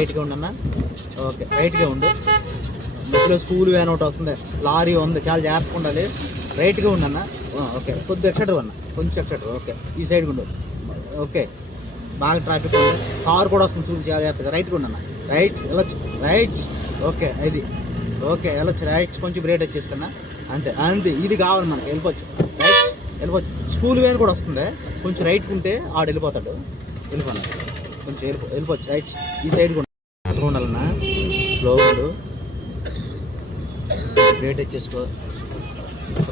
రైట్గా ఉండన్న ఓకే రైట్గా ఉండు. మధ్యలో స్కూల్ వ్యాన్ ఒకటి వస్తుంది. లారీ ఉంది చాలా జాగ్రత్తగా ఉండాలి. రైట్గా ఉండన్న ఓకే కొద్ది ఎక్కడ అన్న. కొంచెం ఎక్కడ ఓకే ఈ సైడ్ ఉండు. ఓకే బాగా ట్రాఫిక్ ఉంది. కార్ కూడా వస్తుంది చూసి చాలా జాగ్రత్తగా. రైట్గా ఉండన్న రైట్ వెళ్ళొచ్చు. రైట్ ఓకే అది. ఓకే వెళ్ళొచ్చు. రైట్ కొంచెం బ్రేట్ వచ్చేసుకున్నా అంతే. అంతే. ఇది కావాలి మనకి. వెళ్ళిపోవచ్చు. రైట్ వెళ్ళిపోవచ్చు. స్కూల్ వ్యాన్ కూడా వస్తుంది. కొంచెం రైట్కి ఉంటే ఆడు వెళ్ళిపోతాడు. వెళ్ళిపోను? కొంచెం వెళ్ళిపో వెళ్ళిపోవచ్చు. రైట్ ఈ సైడ్ కూడా అక్కడ ఉండాలన్నా? స్లో ఉండు. వచ్చేసుకో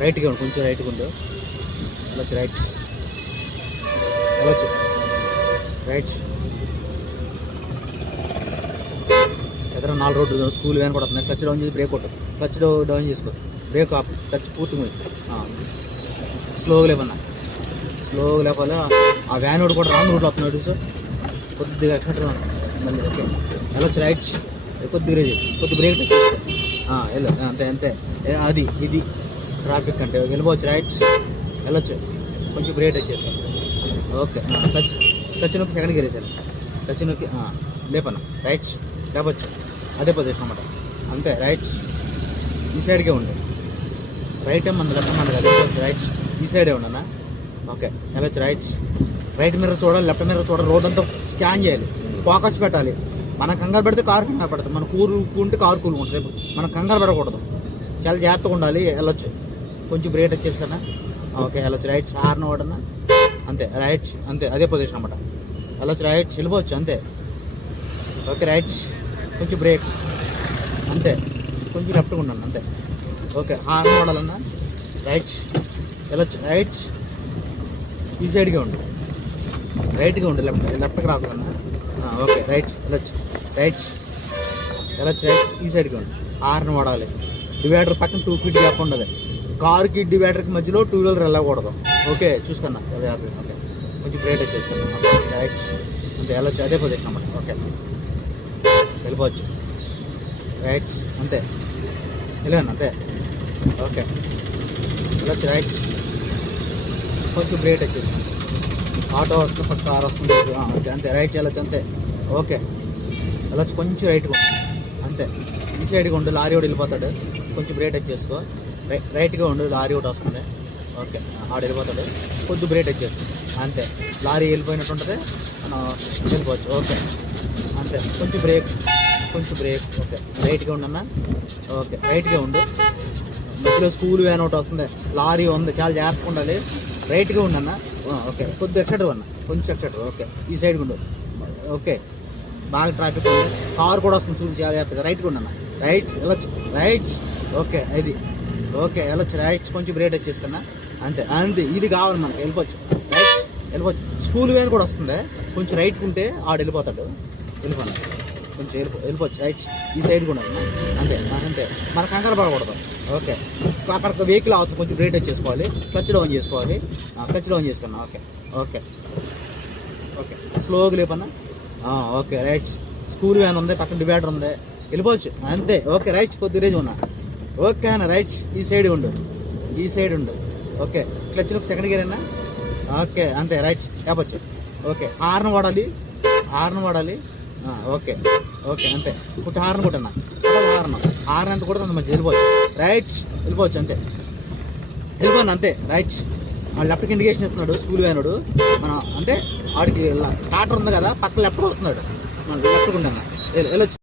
రైట్గా ఉండు కొంచెం రైట్గా ఉండు. వెళ్ళొచ్చు రైట్ వెళ్ళొచ్చు రైట్ ఎదురు నాలుగు రోడ్లు స్కూల్ వ్యాన్ కూడా వస్తున్నాయి. క్లచ్ డౌన్ చేసి బ్రేక్ కొట్టు. క్లచ్ డౌన్ చేసుకో. బ్రేక్ ఆపు. క్లచ్ పూర్తిగా స్లోగా లేపన్నా. స్లోగా లేపాలి? ఆ వ్యాన్ రోడ్ కూడా రాంగ్ రూట్లో వస్తున్నాడు సార్. కొద్దిగా ఎక్కడ మళ్ళీ ఓకే. వెళ్ళొచ్చు రైట్. కొద్ది రేజ్ కొద్ది బ్రేక్ వెళ్ళు అంతే అంతే. అది ఇది. ట్రాఫిక్ అంటే వెళ్ళిపోవచ్చు రైట్? వెళ్ళొచ్చు. కొంచెం బ్రేక్ వచ్చేసుకో ఓకే టచ్ టచ్ నొక్కి సెకండ్ గేర్ వేసాను టచ్ నొక్కి లేపన్నా రైట్? లేపచ్చు. అదే పొజిషన్ అనమాట అంతే రైట్? ఈ సైడ్కే ఉండు. రైట్ మన లెఫ్ట్ మన లేపచ్చు రైట్? ఈ సైడే ఉండనా ఓకే వెళ్ళొచ్చు రైట్? రైట్ మిర్రర్ చూడాలి లెఫ్ట్ మిర్రర్ చూడాలి రోడ్ అంతా స్కాన్ చేయాలి. ఫోకస్ పెట్టాలి. మన కంగారు పెడితే కారు కంగారు పెడతాం. మన కూరు ఉంటే కారు కూలు ఉంటుంది. మనం కంగారు పెడకూడదు. చాలా జాగ్రత్తగా ఉండాలి. వెళ్ళొచ్చు. కొంచెం బ్రేక్ వచ్చేసుకన్నా ఓకే వెళ్ళొచ్చు. రైట్ హార్న్ వాడన్నా అంతే. రైట్ అంతే. అదే పొజిషన్ అనమాట వెళ్ళొచ్చు. రైట్ వెళ్ళిపోవచ్చు. అంతే. Okay right. కొంచెం బ్రేక్. అంతే. కొంచెం లెఫ్ట్గా ఉన్నాను అంతే. ఓకే హార్న్ వాడాలన్నా రైట్. వెళ్ళొచ్చు. రైట్. ఈ సైడ్గా ఉండు. రైట్గా ఉండు. లెఫ్ట్ లెఫ్ట్కి రాకుండా ఓకే రైట్ వెళ్ళొచ్చు. రైట్ వెళ్ళొచ్చు రైట్ ఈ సైడ్కి ఉండు ఆర్ని వాడాలి. డివైడర్ పక్కన టూ ఫీట్ గ్యాప్ ఉండదు కార్కి డివైడర్కి మధ్యలో టూ వీలర్ వెళ్ళకూడదు. ఓకే చూసుకున్నా. అదే అదే ఓకే కొంచెం బ్రేట్ వచ్చేస్తాను రైట్ అంతే వెళ్ళొచ్చు. అదే పొజిషన్ అన్నమాట. ఓకే వెళ్ళిపోవచ్చు. రైట్ అంతే. వెళ్ళాను అంతే. ఓకే వెళ్ళొచ్చు రైట్. కొంచెం బ్రేక్ వచ్చేసి ఆటో వస్తుంది పక్క కార్ వస్తుంది. అంతే రైట్ చేయొచ్చు అంతే. ఓకే. వెళ్ళొచ్చు కొంచెం రైట్గా అంతే. ఈ సైడ్గా ఉండు లారీ ఒకటి వెళ్ళిపోతాడు. కొంచెం బ్రేక్ వచ్చేసుకో రై రైట్గా ఉండు లారీ ఒకటి వస్తుంది. ఓకే ఆడు వెళ్ళిపోతాడు. కొద్ది బ్రేక్ వచ్చేసుకో అంతే. లారీ వెళ్ళిపోయినట్టు ఉంటుంది. మనం వెళ్ళిపోవచ్చు. ఓకే. అంతే. కొంచెం బ్రేక్ కొంచెం బ్రేక్. ఓకే. రైట్గా ఉండన్నా ఓకే రైట్గా ఉండు. మధ్యలో స్కూల్ వ్యాన్ ఒకటి వస్తుంది. లారీ ఉంది. చాలా జాగ్రత్తగా ఉండాలి. రైట్గా ఉండన్న ఓకే. కొద్దిగా ఎక్కడ అన్న. కొంచెం ఎక్కడ ఓకే. ఈ సైడ్ ఉండు ఓకే. బాగా ట్రాఫిక్ ఉంది. కార్ కూడా వస్తుంది చూసి జాగ్రత్తగా. రైట్గా ఉండన్న రైట్ వెళ్ళొచ్చు. Right okay. అది. ఓకే. వెళ్ళొచ్చు. రైట్ కొంచెం బ్రేట్ వచ్చేసుకున్నా. అంతే. అంతే. ఇది కావాలి మనకి. వెళ్ళిపోవచ్చు. రైట్ వెళ్ళిపోవచ్చు. స్కూల్ వ్యాన్ కూడా వస్తుంది. కొంచెం రైట్ ఉంటే ఆడు వెళ్ళిపోతాడు. వెళ్ళిపోతాడు కొంచెం వెళ్ళిపో వెళ్ళిపోవచ్చు రైట్ ఈ సైడ్ కూడా ఉంది. అంతే అంతే. మన కంగారు పడకూడదు. ఓకే. అక్కడ వెహికల్ అవుతుంది కొంచెం బ్రేక్ వచ్చేసుకోవాలి. క్లచ్ డౌన్ చేసుకోవాలి. క్లచ్ డౌన్ చేసుకున్నా. ఓకే. ఓకే. ఓకే. స్లోగా లేపన్నా? Okay right. స్కూల్ వ్యాన్ ఉంది పక్కన డివైడర్ ఉంది. వెళ్ళిపోవచ్చు. అంతే. Okay right. కొద్ది రేంజ్ ఉన్నా. ఓకే అన్న రైట్. ఈ సైడ్ ఉండు. ఈ సైడ్ ఉండు. ఓకే. క్లచ్ ఒక సెకండ్ గేర్ అన్నా? ఓకే అంతే రైట్. చెప్పచ్చు ఓకే. హార్న్ వాడాలి. హార్న్ వాడాలి. ఓకే. ఓకే అంతే. పుట్టి హారన్ కుట్టన్నా హార్న్. హార్న్ అంత కూడా మంచి వెళ్ళిపోవచ్చు. రైట్ వెళ్ళిపోవచ్చు అంతే. వెళ్ళిపోను అంతే రైట్ లెఫ్ట్కి ఇండికేషన్ ఇస్తున్నాడు స్కూల్ వేనాడు మనం అంటే ఆడికి టాటర్ ఉంది కదా పక్కన లెఫ్ట్ వస్తున్నాడు. మనం లెఫ్ట్ ఉంటాను వెళ్ళొచ్చు.